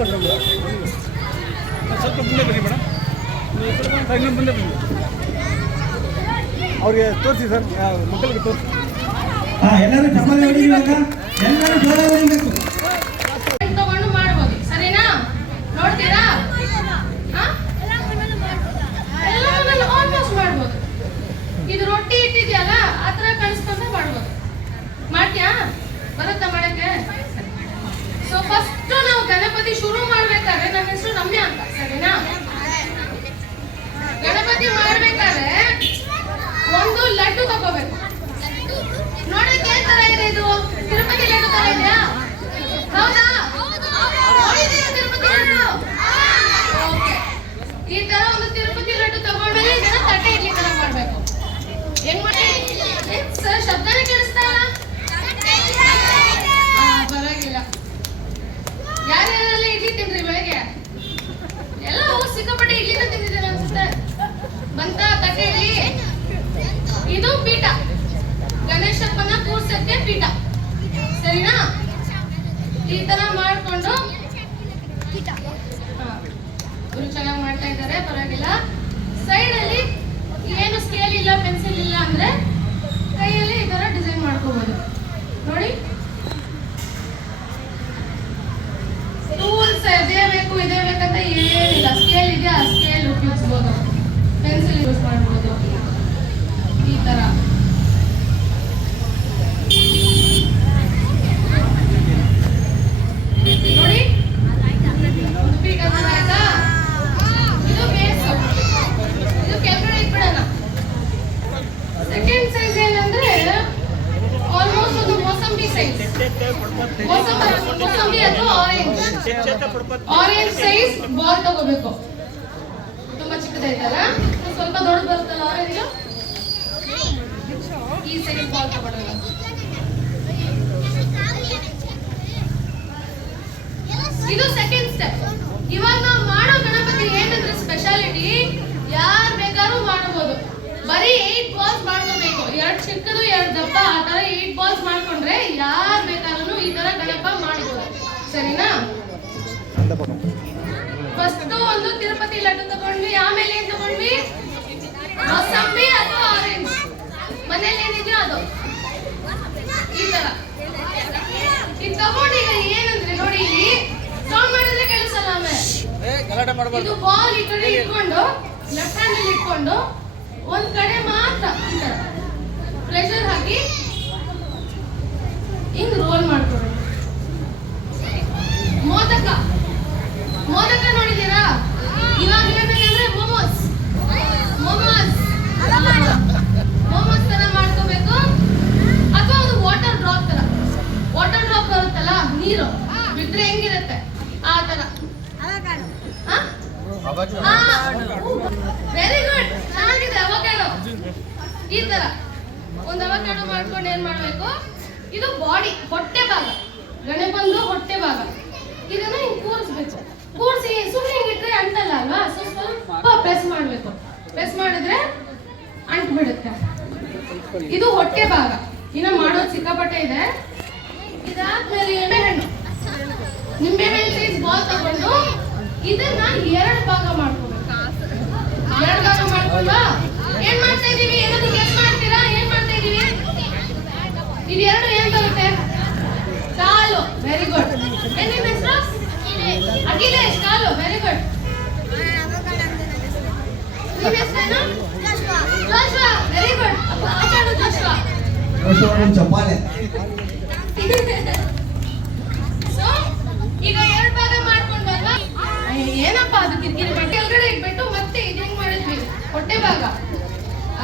ಸ್ವಲ್ಪ ಮುಂದೆ ಬನ್ನಿ ಮೇಡಮ್ ಸರ್ ಇನ್ನೂ ಮುಂದೆ ಬನ್ನಿ ಅವ್ರಿಗೆ ತೋರಿಸಿ ಸರ್ ಮಕ್ಕಳಿಗೆ ತೋರಿಸಿ. ಎಲ್ಲರೂ ಚಪ್ಪಲಿ ಹೊಡಿಬೇಕು ಎಲ್ಲರೂ ಜೋರ ಹೊಡಿಬೇಕು ತಗೊಂಡು ಮಾಡ್ಬೋದು ಸರಿನಾ ನೋಡ್ತೀರಾ ಹಾ? ಎಲ್ಲವನ್ನೂ ಆಲ್ಮೋಸ್ಟ್ ಮಾಡ್ಬೋದು ಇದು ರೊಟ್ಟಿ ಇಟ್ಟಿದ್ಯಲ್ಲ ಆ ಥರ ಕಳಿಸ್ಕೊಂಡ ಮಾಡ್ಬೋದು ಮಾಡ್ತೀಯಾ ಬರುತ್ತಾ ಮಾಡಕ್ಕೆ ಸೊ ಫಸ್ಟ್ ನಾವು ಗಣಪತಿ ಶುರು ಮಾಡ್ಬೇಕಾದ್ರೆ ನನ್ನ ಹೆಸರು ರಮ್ಯಾ ಅಂತ ಸರಿನಾ ಗಣಪತಿ ಮಾಡ್ಬೇಕಾದ್ರೆ ಒಂದು ಲಡ್ಡು ತಗೋಬೇಕು ನೋಡಕ್ಕೆ ಏನ್ ತರ ಇದೆ ಇದು ತಿರುಪತಿ ಲಡ್ಡು ತರ ಇದೆಯಾ ಹೌದಾ ನೋಡಿದ್ದೀರಾ ತಿರುಪತಿ ಲಡ್ಡು Okay. ಈ ತರ ಒಂದು ತಿರುಪತಿ ಲಡ್ಡು ತಗೊಂಡ್ಮೇಲೆ ಇದನ್ನ ತಟ್ಟೆ ಇಡ್ಲಿ ತರ ಮಾಡ್ಬೇಕು ಹೆಂಗ್ ಮಾಡಿ ಸರ್ ಶಬ್ದನೇ ಕೇಳಿಸ್ತಾ ಇಲ್ಲ ಆ, ಪರವಾಗಿಲ್ಲ ಯಾರ್ಯಾರೆಲ್ಲ ಇಡ್ಲಿ ತಿಂದ್ರಿ ಬೆಳಗ್ಗೆ ಎಲ್ಲ ಹೋಗಿ ಸಿಕ್ಕಾಪಟ್ಟೆ ಇಡ್ಲಿನ ತಿಂದಿದ್ದೀರ ಅನ್ಸುತ್ತೆ ಬಂತ ತಟ್ಟೆ ಇಡ್ಲಿ ಇದು ಪೀಠ ಗಣೇಶಪ್ಪನ ಕೂರ್ಸಕ್ಕೆ ಪೀಠ ಸರಿನಾ ಈ ತರ ಮಾಡ್ಕೊಂಡು ಹಾ. ಇವ್ರು ಚೆನ್ನಾಗಿ ಮಾಡ್ತಾ ಇದ್ದಾರೆ ಪರವಾಗಿಲ್ಲ ಸೈಡ್ ಅಲ್ಲಿ ಏನು ಸ್ಕೇಲ್ ಇಲ್ಲ ಪೆನ್ಸಿಲ್ ಇಲ್ಲ ಅಂದ್ರೆ ಕೈಯಲ್ಲಿ ಈ ತರ ಡಿಸೈನ್ ಮಾಡ್ಕೋಬಹುದು ನೋಡಿ ಟೂಲ್ಸ್ ಇದೇ ಬೇಕು ಇದೇ ಬೇಕಂತ ಏನಿಲ್ಲ ಸ್ಕೇಲ್ ಇದೆಯಾ ಸ್ಕೇಲ್ ಉಪಯೋಗಿಸ್ಬೋದು ಪೆನ್ಸಿಲ್ ಯೂಸ್ ಮಾಡ್ಬೋದು ಈ ತರ ನೋಡಿ ಒಂದು ಪೀಕ್ ಅನ್ನ ಆಯ್ತಾ ಇದು ಬೇಸ್ ಇದು ಕೆಳಗಡೆ ಇಟ್ಬಿಡೋಣ ಸೆಕೆಂಡ್ ಸೈಜ್ ಏನಂದ್ರೆ ಆಲ್ಮೋಸ್ಟ್ ಒಂದು ಮೋಸಂಬಿ ಸೈಜ್ ಮೋಸಂಬಿ ಮೋಸಂಬಿ ಅಥವಾ ಆರೆಂಜ್ ಆರೆಂಜ್ ಸೈಜ್ ಬಾಲ್ ತಗೋಬೇಕು. ತುಂಬಾ ಚಿಕ್ಕದೈತಲ್ಲ ಸ್ವಲ್ಪ ದೊಡ್ಡ ಬರುತ್ತಲ್ಲ ಆರೆಂಜ್ ಈ ಸೈಜ್ ಬಾಲ್ ತಗೊಳ್ಳೋಣ ಇದು ಸೆಕೆಂಡ್ ಸ್ಟೆಪ್ ಇವಾಗ ನಾವು ಮಾಡೋ ಗಣಪತಿ ಏನಂದ್ರೆ ಸ್ಪೆಷಾಲಿಟಿ ಯಾರು ಬೇಕಾದ್ರೂ ಮಾಡಬಹುದು ಬರೀ ಏಟ್ ಬಾಲ್ಸ್ ಮಾಡ್ಕೋಬೇಕು. ಎರಡು ಚಿಕ್ಕದು ತಿರುಪತಿ ಲಡ್ಡು ತಗೊಂಡ್ವಿ ಆಮೇಲೆ ಏನ್ ತಗೊಂಡ್ವಿ? ಮೊಸಂಬಿ ಅಥವಾ ಆರೆಂಜ್ ಮನೇಲಿ ಏನಿದೆಯೋ ಅದು. ಈ ತರ. ಇದು ತಗೊಂಡು ಈಗ ಏನಂದ್ರೆ ನೋಡಿ ಇಲ್ಲಿ ಸೌಂಡ್ ಮಾಡಿದ್ರೆ ಕೇಳಿಸಲ್ಲ ಆಮೇಲೆ ಗಲಾಟೆ ಇದು ಬಾಲ್ ಈ ಕಡೆ ಇಟ್ಕೊಂಡು ಲೆಫ್ಟ್ ಹ್ಯಾಂಡ್ ಅಲ್ಲಿ ಇಟ್ಕೊಂಡು ಒಂದ್ ಕಡೆ ಮಾತ್ರ ಈ ತರ. ಪ್ರೆಷರ್ ಹಾಕಿ ಹಿಂಗ್ ರೋಲ್ ಮಾಡ್ಕೊಳ್ಳಿ ಮೋದಕ. ಮೋದಕ ಇವಾಗ ಹೇಳ್ಬೇಕಂದ್ರೆ ಮೊಮೋಸ್. ಮೊಮೋಸ್. ಮೊಮೋಸ್ ತರ ಮಾಡ್ಕೋಬೇಕು. ಅಥವಾ ಒಂದು ವಾಟರ್ ಡ್ರಾಪ್ ತರ. ವಾಟರ್ ಡ್ರಾಪ್ ಬರುತ್ತಲ್ಲ ನೀರು. ಬಿಟ್ರೆ ಹೆಂಗಿರುತ್ತೆ? ಆ ತರ. ವೆರಿ ಗುಡ್ ಚೆನ್ನಾಗಿದೆ ಅವಕಾಡೋ ಈ ತರ. ಒಂದು ಅವಕಾಡೋ ಮಾಡ್ಕೊಂಡು ಏನ್ ಮಾಡ್ಬೇಕು? ಇದು ಬಾಡಿ ಹೊಟ್ಟೆ ಭಾಗ. ಗಣಪಂದು ಹೊಟ್ಟೆ ಭಾಗ. ಇದನ್ನ ಹಿಂಗ್ ಕೂರಿಸ್ಬೇಕು. ಕೂರಿಸಿ ಸುಮ್ಮನೆ ಅಂಟಲ್ಲ ಅಲ್ವಾ? ಸೊ ಸ್ವಲ್ಪ ಪ್ರೆಸ್ ಮಾಡ್ಬೇಕು. ಪ್ರೆಸ್ ಮಾಡಿದ್ರೆ ಅಂಟ್ಬಿಡುತ್ತೆ ಇದು ಹೊಟ್ಟೆ ಭಾಗ. ಇನ್ನು ಮಾಡೋದು ಸಿಕ್ಕಾಪಟ್ಟೆ ಇದೆ. ಇದಾದ್ಮೇಲೆ ನಿಂಬೆಹಣ್ಣು ನಿಂಬೆಹಣ್ಣು ಸೈಜ್ ಬಾಲ್ ತಗೊಂಡು ಇದನ್ನ ಎರಡು ಭಾಗ ಮಾಡ್ಕೋಬೇಕು. ಎರಡು ಭಾಗ ಮಾಡ್ಕೊಂಡ ಏನ್ ಮಾಡ್ತಾ ಇದೀವಿ? ಏನಾದ್ರು ಗೆಸ್ ಮಾಡ್ತೀರಾ? ಏನ್ ಮಾಡ್ತಾ ಇದೀವಿ? ಇದು ಎರಡು ಏನ್ ಬರುತ್ತೆ? ಕಾಲು. ವೆರಿ ಗುಡ್ ಏನೇನು ಹೆಸರು ಅಖಿಲೇಶ್. ಕಾಲು. ವೆರಿ ಗುಡ್ ಚಪ್ಪಾಳೆ ಸೊ ಈಗ ಎರಡು ಭಾಗ ಮಾಡ್ಕೊಂಡಲ್ವಾ ಏನಪ್ಪ ಅದು ಕಿರಿಕಿರಿ? ಮಾಡಿ ಕೆಳಗಡೆ ಇಟ್ಬಿಟ್ಟು ಮತ್ತೆ ಇದು ಮಾಡಿದ್ವಿ? ಹೊಟ್ಟೆ ಭಾಗ.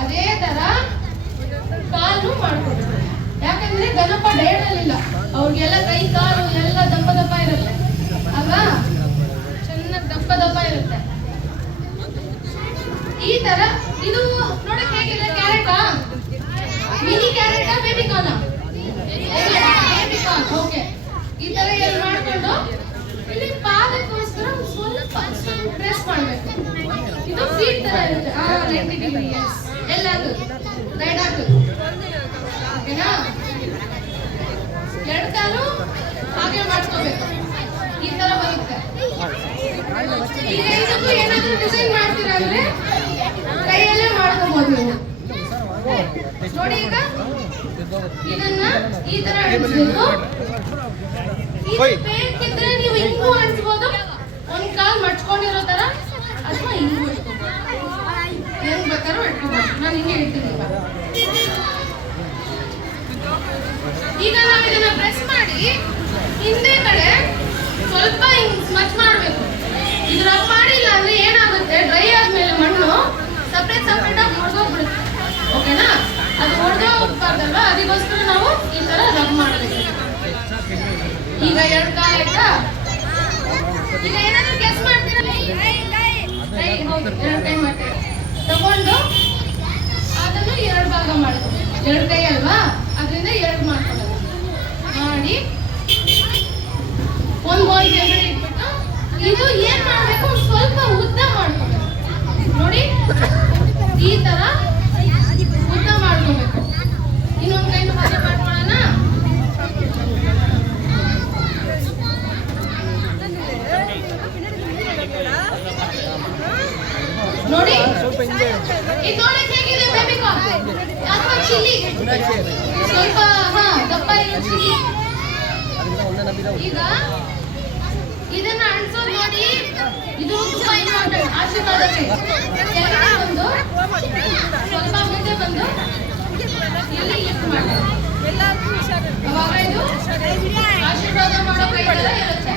ಅದೇ ತರ ಕಾಲು ಮಾಡ್ಕೊಡ್ಬೇಕು ಯಾಕಂದ್ರೆ ಗಣಪ ಡೇಡಲ್ಲಿಲ್ಲ ಅವ್ರಿಗೆಲ್ಲ ಕೈ, ಕಾಲು, ಎಲ್ಲ ದಪ್ಪ ದಪ್ಪ ಇರುತ್ತೆ. ಅಲ್ವಾ? ಚೆನ್ನಾಗಿ ದಪ್ಪ ದಪ್ಪ ಇರುತ್ತೆ. ಈ ತರ, ಇದು ನೋಡಕ್ ಹೇಗಿದೆ? ಕ್ಯಾರೆಟಾ ಮಿನಿ ಕ್ಯಾರೆಟಾ ಬೇಬಿ ಕಾರ್ನ ಬೇಬಿ ಕಾರ್ನ್ ಓಕೆ ಈ ತರ ಎಲ್ಲ ಮಾಡ್ಕೊಂಡು, ಇಲ್ಲಿ ಪಾದಕ್ಕೋಸ್ಕರ ಸ್ವಲ್ಪ ಪ್ರೆಸ್ ಮಾಡ್ಬೇಕು. ಇದು ಫೀಟ್ ತರ ಇರುತ್ತೆ. ಆ 90 ಡಿಗ್ರಿ ಎಲ್ಲ ರೈಟ್ ಹಾಕು ಓಕೆನಾ ಎರಡು ಕಾಲು ಹಾಗೆ ಮಾಡ್ಕೋಬೇಕು ಈ ತರ ಬರುತ್ತೆ ಈಗ ಇದಕ್ಕೂ ಏನಾದ್ರೂ ಡಿಸೈನ್ ಮಾಡ್ತೀರಾ ಅಂದ್ರೆ ಕೈಯಲ್ಲೇ ಮಾಡ್ಕೋಬಹುದು ನೀವು ನೋಡಿ ಈಗ. ಇದನ್ನ ಈ ತರ ಇದು ಬೇಕಿದ್ರೆ ನೀವು ಹಿಂಗೂ ಅನ್ಸ್ಬೋದು. ಒಂದ್ ಕಾಲ್ ಮಡ್ಚ್ಕೊಂಡಿರೋ ತರ. ಅಥವಾ ಹಿಂಗೂ ಹೆಂಗ್ ಬೇಕಾದ್ರೂ ಇಟ್ಕೋಬಹುದು ನಾನು ಹಿಂಗೆ ಇಡ್ತೀನಿ ಇವಾಗ ಈಗ ನಾವು ಇದನ್ನ ಪ್ರೆಸ್ ಮಾಡಿ ಹಿಂದೆ ಕಡೆ ಸ್ವಲ್ಪ ಹಿಂಗ್ ಸ್ಮಚ್ ಮಾಡಬೇಕು. ಇದು ರಬ್ ಮಾಡಿಲ್ಲ ಅಂದ್ರೆ ಏನಾಗುತ್ತೆ ಡ್ರೈ ಆದ್ಮೇಲೆ ಮಣ್ಣು ಸಪ್ರೇಟ್ ಸಪ್ರೇಟ್ ಆಗಿ ಹೊಡೆದೋಗ್ಬಿಡುತ್ತೆ ಓಕೆನಾ ಅದು ಹೊಡೆದೋಗ್ಬಾರ್ದಲ್ವಾ ಅದಕ್ಕೋಸ್ಕರ ನಾವು ಈ ತರ ರಬ್ ಮಾಡಬೇಕು. ಈಗ ಎರಡು ಕಾಲ ಆಯ್ತಾ? ಈಗ ಏನಾದ್ರು ಗೆಸ್ ಮಾಡ್ತೀರಾ ಕೈ ಹೌದು ಎರಡು ಕೈ ಮಾಡ್ತೀರಾ ತಗೊಂಡು ಅದನ್ನು ಎರಡು ಭಾಗ ಮಾಡ್ಕೊಳ್ಳಿ ಎರಡು ಕೈ ಅಲ್ವಾ ಅದರಿಂದ ಎರಡು ಮಾಡ್ಕೊಳ್ಳೋದು ಮಾಡಿ ಒಂದು ಬಾಲ್ ಕೆಳಗಡೆ ಇಟ್ಬಿಟ್ಟು ಇದು ಏನ್ ಮಾಡ್ಬೇಕು ಒಂದ್ ಸ್ವಲ್ಪ ಉದ್ದ ಮಾಡ್ಕೋಬೇಕು ನೋಡಿ ಈ ತರ ಉದ್ದ ಮಾಡ್ಕೋಬೇಕು ಇನ್ನೊಂದ್ ಕೈನು ಹಾಗೆ ಮಾಡ್ಕೊಳ್ಳೋಣ ನೋಡಿ ಇದು ನೋಡಕ್ ಹೇಗಿದೆ ಬೇಬಿ ಕಾರ್ನ್ ಅಥವಾ ಚಿಲ್ಲಿ ಸ್ವಲ್ಪ ಹಾ ದಪ್ಪ ಇರೋ ಚಿಲ್ಲಿ ಈಗ ಇದನ್ನ ಅನ್ಸೋದು ನೋಡಿ ಇದು ತುಂಬಾ ಇಂಪಾರ್ಟೆಂಟ್ ಆಶೀರ್ವಾದಕ್ಕೆ ಕೆಳಗಡೆ ಬಂದು ಸ್ವಲ್ಪ ಮುಂದೆ ಬಂದು ಇಲ್ಲಿ ಲಿಫ್ಟ್ ಮಾಡಿ ಅವಾಗ ಇದು? ಆಶೀರ್ವಾದ ಮಾಡೋ ಇರುತ್ತೆ.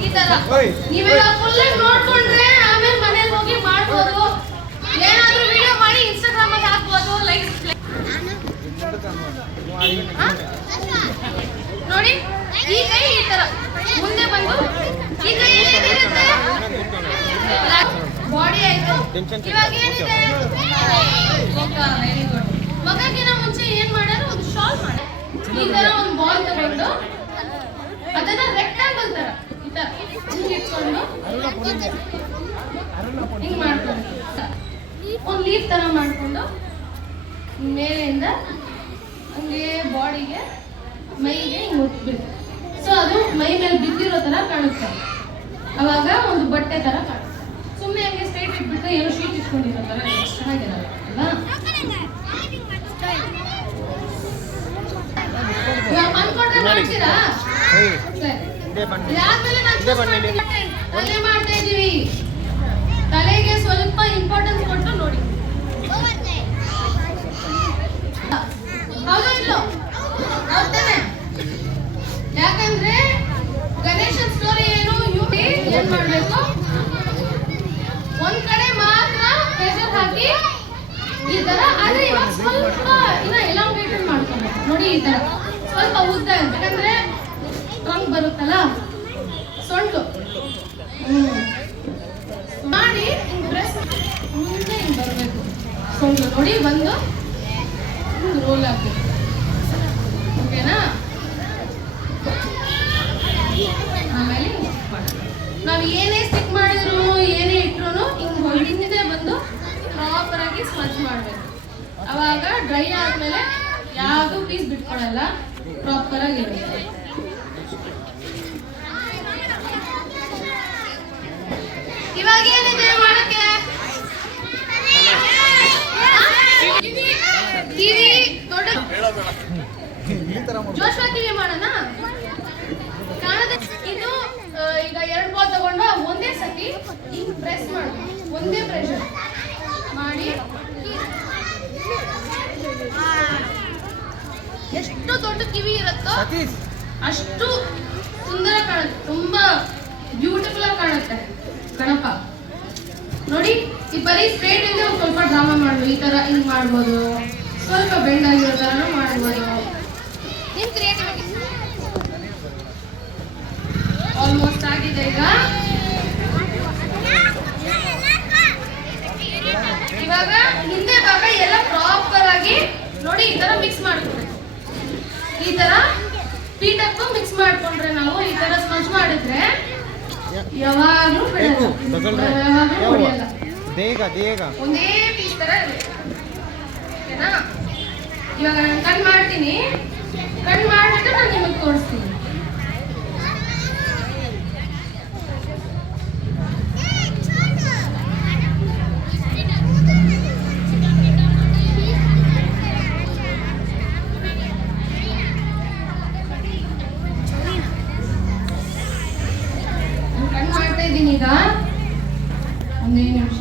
ಈ ತರ. ನೀವೆಲ್ಲ ಫುಲ್ ನೋಡ್ಕೊಂಡ್ರೆ ಆಮೇಲೆ ಮನೇಲಿ ಹೋಗಿ ಮಾಡ್ಬೋದು. ಏನಾದ್ರೂ ವಿಡಿಯೋ ಮಾಡಿ ಇನ್ಸ್ಟಾಗ್ರಾಮ್ ಅಲ್ಲಿ ಹಾಕ್ಬೋದು ಲೈಕ್ ನೋಡಿ. ಈ ಕೈ ಈ ತರ. ಮುಂದೆ ಬಂದು. ಈ ಕೈ ಏನಿರುತ್ತೆ ಬಾಡಿ ಆಯ್ತು. ಇವಾಗ ಏನಿದೆ? ವೆರಿ ಗುಡ್ ಮಗಕ್ಕಿನ ಮುಂಚೆ ಏನ್ ಮಾಡ್ಯಾರ ಒಂದು ಶಾಲ್ ಮಾಡಿ ಈ ತರ ಒಂದು ಬಾಲ್ ತಗೊಂಡು ಅದನ್ನ ರೆಕ್ಟಾಂಗಲ್ ತರ ಈ ತರ ಹಿಂಗ್ ಇಟ್ಕೊಂಡು ಹಿಂಗ್ ಮಾಡ್ಕೊಂಡು ಒಂದು ಲೀಫ್ ತರ ಮಾಡ್ಕೊಂಡು ಮೇಲಿಂದ ಹಂಗೆ ಬಾಡಿಗೆ ಮೈಗೆ ಹಿಂಗ್ ಒತ್ಬಿಟ್ಟು ಸೊ ಅದು ಮೈ ಮೇಲೆ ಬಿದ್ದಿರೋ ತರ ಕಾಣುತ್ತೆ. ಅವಾಗ ಒಂದು ಬಟ್ಟೆ ತರ ಕಾಣುತ್ತೆ. ಸುಮ್ಮನೆ ಹಂಗೆ ಸ್ಟ್ರೈಟ್ ಇಟ್ಬಿಟ್ಟು ಏನೋ ಶೀಟ್ ಇಟ್ಕೊಂಡಿರೋ ತರ ಚೆನ್ನಾಗಿರಲ್ಲ ಅಲ್ವಾ? ಅನ್ಕೊಂಡ್ರೆ ಮಾಡ್ತೀರಾ? ಮಾಡ್ತಾ ತಲೆಗೆ ಸ್ವಲ್ಪ ಇಂಪಾರ್ಟೆನ್ಸ್ ಕೊಟ್ಟು ನೋಡಿ. ಯಾಕಂದ್ರೆ ಗಣೇಶನ್ ಸ್ಟೋರಿ ಏನು ಯು ಏನ್ ಮಾಡ್ಬೇಕು? ಒಂದ್ ಕಡೆ ಮಾತ್ರ ಪ್ರೆಷರ್ ಹಾಕಿ ಈ ತರ. ಆದ್ರೆ ಇವಾಗ ಸ್ವಲ್ಪ ಇನ್ನ ಎಲಾಂಗೇಟೆಡ್ ಮಾಡ್ಕೊಬೇಕು. ನೋಡಿ ಈ ತರ. ಸ್ವಲ್ಪ ಉದ್ದ ಯಾಕಂದ್ರೆ ಸ್ಟ್ರಾಂಗ್ ಬರುತ್ತಲ್ಲ? ಸೊಂಟು. ಮಾಡಿ ಹಿಂಗ್ ಪ್ರೆಸ್ ಮುಂದೆ ಹಿಂಗ್ ಬರಬೇಕು. ಸೊಂಟು. ನೋಡಿ ಬಂದು ರೋಲ್ ಆಗ್ಬೇಕು ಓಕೆನಾ? ಆಮೇಲೆ ನಾವು ಏನೇ ಸ್ಟಿಕ್ ಮಾಡಿದ್ರು ಏನೇ ಇಟ್ರು ಹಿಂಗ್ ಹಿಂದೆ ಬಂದು ಪ್ರಾಪರ್ ಆಗಿ ಸ್ಮಚ್ ಮಾಡಬೇಕು. ಅವಾಗ ಡ್ರೈ ಆದ್ಮೇಲೆ ಯಾವುದು ಪೀಸ್ ಬಿಟ್ಕೊಳಲ್ಲ ಪ್ರಾಪರ್ ಆಗಿರುತ್ತೆ ಇವಾಗ ಏನಿದೆ ಮಾಡಕ್ಕೆ ಕಿವಿ ಮಾಡೋಣ? ಇದು ಈಗ ಎರಡು ಬಾಲ್ ತಗೊಂಡು ಒಂದೇ ಸತಿ ಹಿಂಗ್ ಪ್ರೆಸ್ ಮಾಡ. ಒಂದೇ ಪ್ರೆಷರ್ ಮಾಡಿ. ಎಷ್ಟು ದೊಡ್ಡ ಕಿವಿ ಇರುತ್ತೋ ಅಷ್ಟು ಸುಂದರ ಕಾಣುತ್ತೆ. ತುಂಬಾ ಬ್ಯೂಟಿಫುಲ್ ಆಗಿ ಕಾಣುತ್ತೆ. ಗಣಪ ನೋಡಿ ಈ ಬರೀ ಸ್ಟ್ರೇಟ್ ಇಂದ ಸ್ವಲ್ಪ ಡ್ರಾಮಾ ಮಾಡ್ಬೋದು. ಈ ತರ ಹಿಂಗ್ ಮಾಡ್ಬೋದು. ಸ್ವಲ್ಪ ಬೆಂಡ್ ಆಗಿರೋ ತರನು ಮಾಡ್ಬೋದು. ನಿಮ್ ಕ್ರಿಯೇಟಿವಿಟಿ ಆಲ್ಮೋಸ್ಟ್ ಆಗಿದೆ ಈಗ. ಇವಾಗ ಹಿಂದೆ ಭಾಗ ಎಲ್ಲ ಪ್ರಾಪರ್ ಆಗಿ ನೋಡಿ ಈ ತರ ಮಿಕ್ಸ್ ಮಾಡ್ಕೊಬೇಕು ಈ ತರ ಪೀಠಕ್ಕೂ ಮಿಕ್ಸ್ ಮಾಡ್ಕೊಂಡ್ರೆ ನಾವು ಈ ತರ ಸ್ಮಚ್ ಮಾಡಿದ್ರೆ ಯಾವಾಗ್ಲೂ ಬಿಡಲ್ಲ ಯಾವಾಗ್ಲೂ ಬೇಗ ಬೇಗ. ಒಂದೇ ಪೀಸ್ ತರ ಇವಾಗ ನಾನು ಕಟ್ ಮಾಡ್ತೀನಿ. ಕಟ್ ಮಾಡ್ಬಿಟ್ಟು ನಾನು ನಿಮಗೆ ತೋರಿಸ್ತೀನಿ ನಾನು ಕಣ್ಣು ಮಾಡ್ತಾ ಇದ್ದೀನಿ ಈಗ ಒಂದೇ ನಿಮಿಷ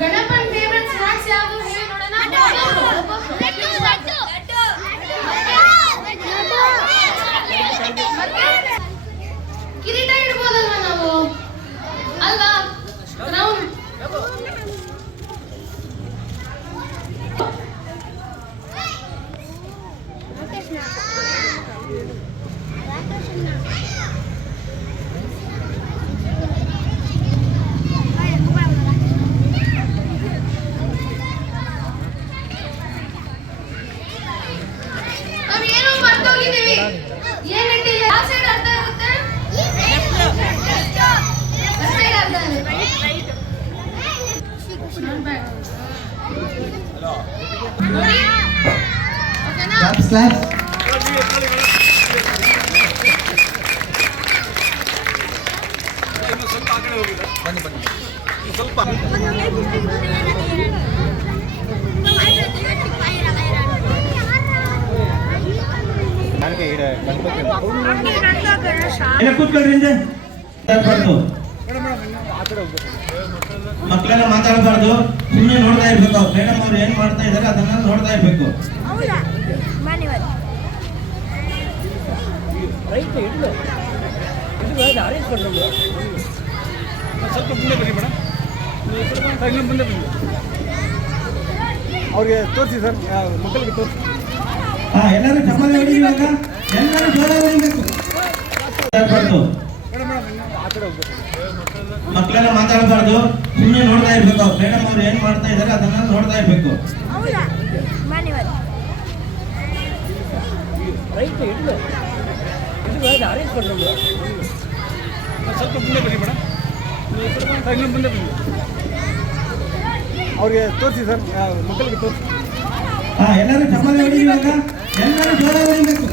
ಗಣಪನ್ ಫೇವ್ರೆಟ್ ಸ್ನಾಕ್ಸ್ ಯಾವುದು ಹೇಳಿ ನೋಡೋಣ ಮತ್ತೆ ಕಿರೀಟ ಇಡ್ಬೋದಲ್ವಾ ನಾವು ಅಲ್ವಾ ಕ್ರೌನ್ ನಾವ್ ಏನೋ ಮರ್ತೋಗಿದ್ದೀವಿ ಏನ್ ಇಟ್ಟಿಲ್ಲ ಯಾವ ಸೈಡ್ ಅರ್ಧ ಇರುತ್ತೆ Left side ಅರ್ಧ ಇರುತ್ತೆ. Not bad. ನೋಡಿ ಓಕೆನಾ ಕ್ಲಾಪ್ಸ್ ಕ್ಲಾಪ್ಸ್ ಇನ್ನು ಸ್ವಲ್ಪ ಆ ಕಡೆ ಹೋಗಿದೆ ಬನ್ನಿ ಬನ್ನಿ ಸ್ವಲ್ಪ ಎಲ್ಲ ಕೂತ್ಕೊಳ್ರಿ ಮಾತಾಡ್ಬಾರ್ದು ಮಕ್ಕಳೆಲ್ಲ ಸುಮ್ಮನೆ ನೋಡ್ತಾ ಇರ್ಬೇಕು ಮೇಡಮ್ ಅವ್ರು ಏನ್ ಮಾಡ್ತಾ ಇದಾರೆ ಅದನ್ನ ನೋಡ್ತಾ ಇರ್ಬೇಕು. ಸ್ವಲ್ಪ ಮುಂದೆ ಬನ್ನಿ ಮೇಡಮ್. ಇನ್ನೂ ಮುಂದೆ ಬನ್ನಿ. ಅವ್ರಿಗೆ ತೋರಿಸಿ ಸರ್. ಮಕ್ಕಳಿಗೆ ತೋರಿಸಿ. ಹಾ ಎಲ್ಲರೂ ಚಪ್ಪಲಿ ಎಲ್ಲರೂ ಹೊಡಿಬೇಕು. ಕಡೆ ಹೋಗ್ಬೇಕು ಮಕ್ಕಳೆಲ್ಲ ಮಾತಾಡಬಾರ್ದು. ಸುಮ್ಮನೆ ನೋಡ್ತಾ ಇರ್ಬೇಕು. ಮೇಡಮ್ ಅವ್ರು ಏನ್ ಮಾಡ್ತಾ ಇದಾರೆ ಅದನ್ನ ನೋಡ್ತಾ ಇರ್ಬೇಕು. ಸ್ವಲ್ಪ ಮುಂದೆ ಬನ್ನಿ ಮೇಡಮ್. ಇನ್ನೂ ಮುಂದೆ ಬನ್ನಿ ಅವ್ರಿಗೆ ತೋರಿಸಿ ಸರ್. ಮಕ್ಕಳಿಗೆ ತೋರಿಸಿ. ಹಾ ಎಲ್ಲರೂ ಚಪ್ಪಲಿ ಹೊಡಿ ಇವಾಗ. ಎಲ್ಲರೂ ಜೋರಾಗಿ ಹೊಡಿಬೇಕು